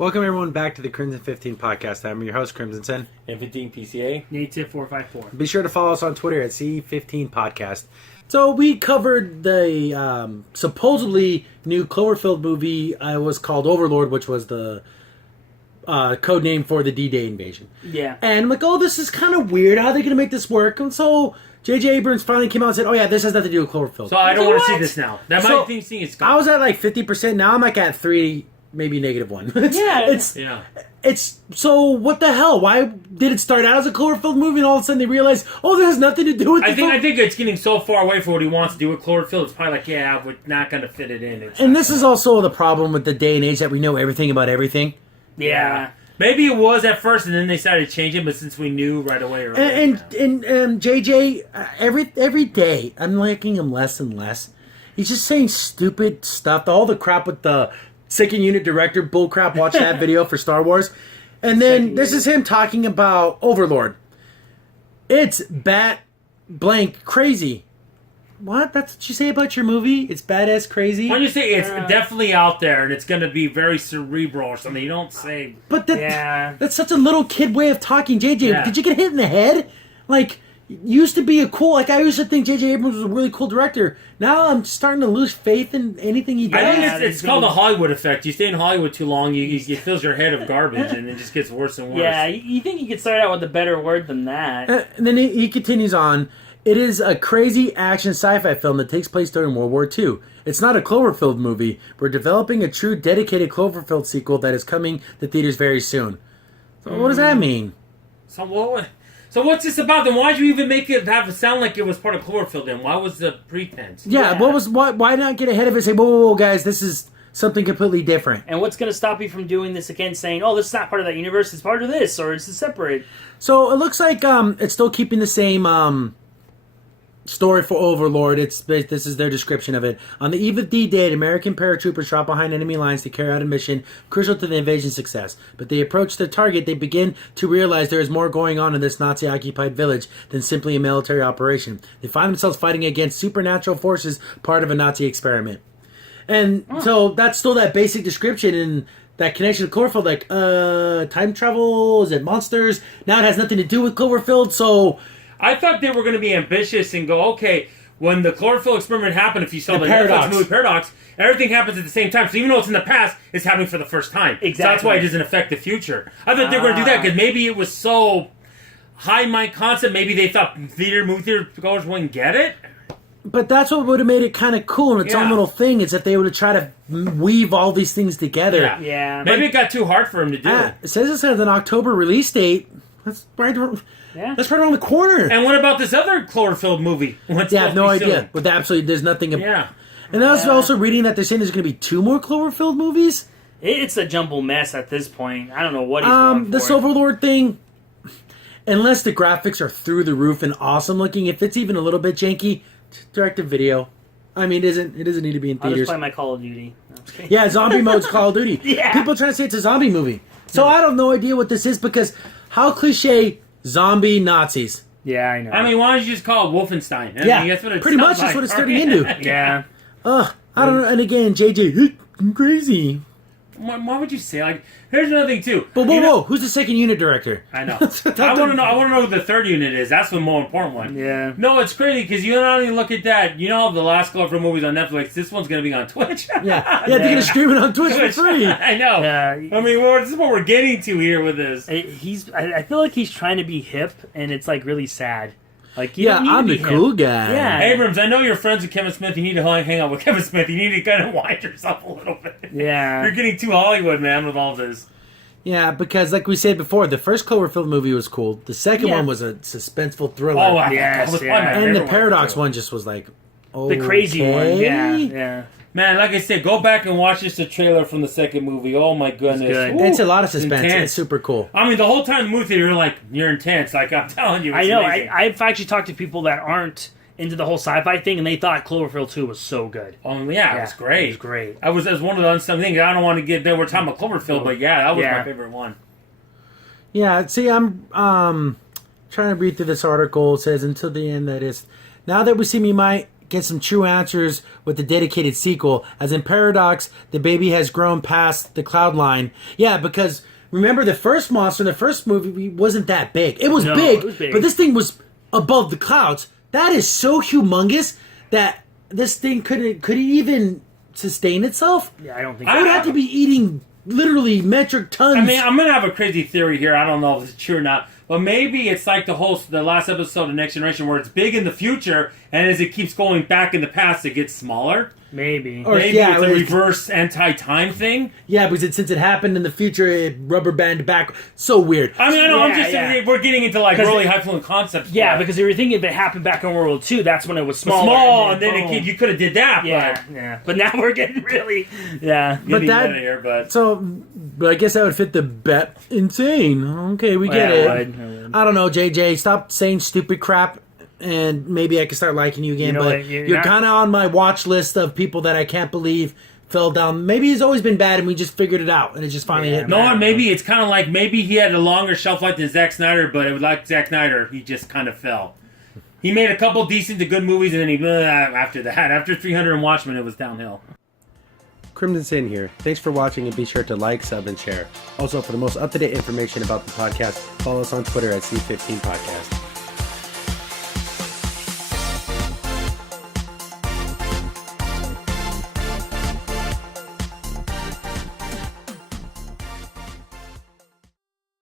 Welcome everyone back to the Crimson 15 podcast. I'm your host, Crimson Sen. And 15 PCA. Native 454. Be sure to follow us on Twitter at C15 Podcast. So we covered the supposedly new Cloverfield movie. It was called Overlord, which was the code name for the D-Day invasion. Yeah. And I'm like, oh, this is kind of weird. How are they going to make this work? And so J.J. Abrams finally came out and said, oh yeah, this has nothing to do with Cloverfield. So I don't want to see this now. That So, might think it's gone. I was at like 50%. Now I'm like at 3, maybe -1. It's so what the hell? Why did it start out as a Cloverfield movie and all of a sudden they realize, oh, this has nothing to do with I think it's getting so far away from what he wants to do with Cloverfield. It's probably like, yeah, we're not going to fit it in. And this is also the problem with the day and age that we know everything about everything. Yeah. Maybe it was at first, and then they started changing. But since we knew right away, And JJ, every day I'm liking him less and less. He's just saying stupid stuff. All the crap with the second unit director bullcrap. Watch that video for Star Wars. And then this is him talking about Overlord. It's bat blank crazy. What? That's what you say about your movie? It's badass crazy? When you say it's definitely out there and it's going to be very cerebral or something, you don't say... But that's such a little kid way of talking. JJ, did you get hit in the head? Like, used to be a cool... Like, I used to think J.J. Abrams was a really cool director. Now I'm starting to lose faith in anything he does. I think it's called the Hollywood effect. You stay in Hollywood too long, it fills your head of garbage, and it just gets worse and worse. Yeah, you think you could start out with a better word than that. And then he continues on. It is a crazy action sci-fi film that takes place during World War II. It's not a Cloverfield movie. We're developing a true dedicated Cloverfield sequel that is coming to theaters very soon. So what does that mean? So what's this about then? Why'd you even make it have it sound like it was part of Cloverfield then? Why was the pretense? Yeah. Why not get ahead of it and say, whoa, guys, this is something completely different. And what's going to stop you from doing this again, saying, oh, this is not part of that universe, it's part of this, or it's separate? So it looks like it's still keeping the same story for Overlord. This is their description of it. On the eve of D-Day, American paratroopers drop behind enemy lines to carry out a mission crucial to the invasion's success. But they approach their target, they begin to realize there is more going on in this Nazi-occupied village than simply a military operation. They find themselves fighting against supernatural forces, part of a Nazi experiment. And so that's still that basic description, and that connection to Cloverfield, like, time travel, is it monsters? Now it has nothing to do with Cloverfield, so... I thought they were going to be ambitious and go, okay, when the Cloverfield experiment happened, if you saw the Netflix movie Paradox, everything happens at the same time. So even though it's in the past, it's happening for the first time. Exactly. So that's why it doesn't affect the future. I thought they were going to do that because maybe it was so high-mind concept, maybe they thought movie theater goers wouldn't get it. But that's what would have made it kind of cool in its own little thing, is if they would have tried to weave all these things together. Yeah. Maybe it got too hard for him to do. It says it has an October release date. That's right around the corner. And what about this other Cloverfield movie? I have no idea. But absolutely, there's nothing. And I was also reading that they're saying there's going to be 2 more Cloverfield movies. It's a jumble mess at this point. I don't know what he's going for. This Overlord thing, unless the graphics are through the roof and awesome looking, if it's even a little bit janky, direct to video. I mean, it doesn't need to be in theaters. I'll just play my Call of Duty. Yeah, zombie mode's Call of Duty. Yeah. People are trying to say it's a zombie movie. So I have no idea what this is, because how cliche zombie Nazis. Yeah, I know. I mean, why don't you just call it Wolfenstein? I mean, that's what pretty much that's what it's turning into. Yeah. I don't know. And again, JJ, crazy. Why would you say, like, here's another thing too. But whoa, who's the second unit director? I know. I want to know who the third unit is. That's the more important one. Yeah. No, it's crazy because you not only look at that. You know, the last Cloverfield movies on Netflix. This one's going to be on Twitch. Yeah, they're going to stream it on Twitch for free. I know. Yeah. I mean, this is what we're getting to here with this. I feel like he's trying to be hip, and it's like really sad. Like, I'm the cool guy. Yeah. Abrams, I know you're friends with Kevin Smith. You need to hang out with Kevin Smith. You need to kind of wind yourself a little bit. Yeah. You're getting too Hollywood, man, with all this. Yeah, because like we said before, the first Cloverfield movie was cool. The second one was a suspenseful thriller. Oh, yes, and the Paradox one just was like, the crazy one. Yeah. Man, like I said, go back and watch just the trailer from the second movie. Oh my goodness. It's a lot of suspense. Intense. It's super cool. I mean, the whole time in the movie theater, you're intense. Like, I'm telling you, it's I know. amazing. I've actually talked to people that aren't into the whole sci-fi thing, and they thought Cloverfield 2 was so good. Oh, yeah, it was great. It was great. It was one of the unsung things. I don't want to get there. We're talking about Cloverfield, but that was my favorite one. Yeah, see, I'm trying to read through this article. It says, until the end, that is, now that we see me might get some true answers with the dedicated sequel. As in Paradox, the baby has grown past the cloud line. Yeah, because remember the first monster in the first movie wasn't that big. It was big, but this thing was above the clouds. That is so humongous that this thing could even sustain itself. Yeah, I don't think I would have to be eating literally metric tons. I mean, I'm gonna have a crazy theory here. I don't know if it's true or not, but maybe it's like the last episode of Next Generation, where it's big in the future, and as it keeps going back in the past, it gets smaller. Maybe. Or, Maybe it's a reverse anti-time thing. Yeah, because since it happened in the future, it rubber banded back. So weird. I mean, I know. I'm just saying we're getting into like really high-fluent concepts. Yeah, because you were thinking if it happened back in World War II, that's when it was smaller. Small, and then you could have did that. Yeah. But now we're getting really, But that, but I guess that would fit the bet insane. Okay, we get it. I don't know, JJ. Stop saying stupid crap. And maybe I can start liking you again, but you're kind of on my watch list of people that I can't believe fell down. Maybe he's always been bad, and we just figured it out, and it just finally hit. No, maybe it's kind of like maybe he had a longer shelf life than Zack Snyder, but it was like Zack Snyder, he just kind of fell. He made a couple decent to good movies, and then after 300 and Watchmen, it was downhill. Crimson Sin here. Thanks for watching, and be sure to like, sub, and share. Also, for the most up-to-date information about the podcast, follow us on Twitter at C15 Podcast.